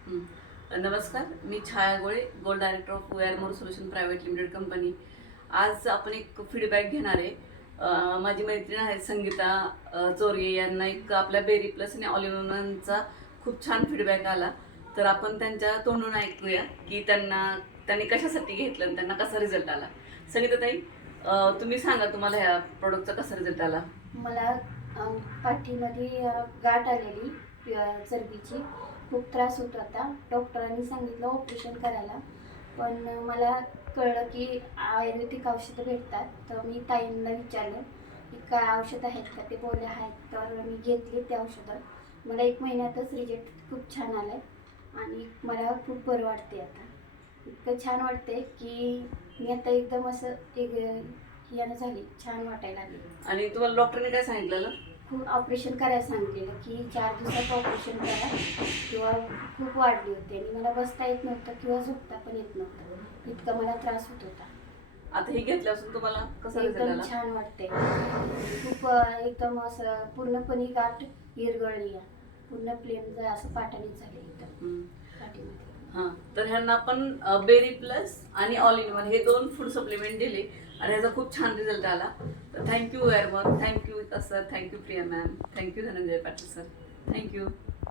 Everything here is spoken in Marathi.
हं. नमस्कार, मी Chhaya Gole, gold director of Wearmore solution private limited company. आज आपण एक फीडबॅक घेणार आहे. माझी मैत्रीण आहे संगीता चोरगे, यांना एक आपल्या बेरी प्लस आणि ऑल इन वनचा खूप छान फीडबॅक आला. तर आपण त्यांच्या तोंडून ऐकूया की त्यांनी कशासाठी घेतलं आणि त्यांना कसा रिझल्ट आला. संगीताताई, तुम्ही सांगा, तुम्हाला ह्या प्रोडक्टचा कसा रिझल्ट आला? मला पाठीमध्ये गाठ आलेली चरबीची खूप त्रास होत होता. डॉक्टरांनी सांगितलं ऑपरेशन करायला, पण मला कळलं की आयुर्वेदिक औषधं भेटतात. तर मी ताईंना विचारलं की काय औषधं आहेत का, ते बोलले आहेत. तर मी घेतली ते औषधं. मला 1 महिन्यातच रिझल्ट खूप छान आलं आहे आणि मला खूप बरं वाटते. आता इतकं छान वाटते की मी आता एकदम असं एक यानं झाली, छान वाटायला लागली. आणि तुम्हाला डॉक्टरने काय सांगितलेलं? खूप ऑपरेशन करायला सांगितलेलं की 4 दिवसात ऑपरेशन करा, किंवा खूप वाढली होती आणि मला बसता येत नव्हतं किंवा झोपता पण येत नव्हतं. इतका मला त्रास होत होता. आता हे घेतल्यापासून तुम्हाला कसा रिझल्ट एकदम आला? छान वाटते. खूप एकदम असं पूर्णपणे गाठ विरघळली आहे. पूर्ण प्लेन असं पाठाणीच झाले एकदम पाठीमध्ये. हां, तर ह्यांना आपण बेरी प्लस आणि ऑल इन वन हे 2 फूड सप्लिमेंट दिले आणि ह्याचा खूप छान रिझल्ट आला. तर thank you Wearmore, thank you Vikas sir, thank you Priya ma'am, thank you Dhananjay Patil sir, thank you.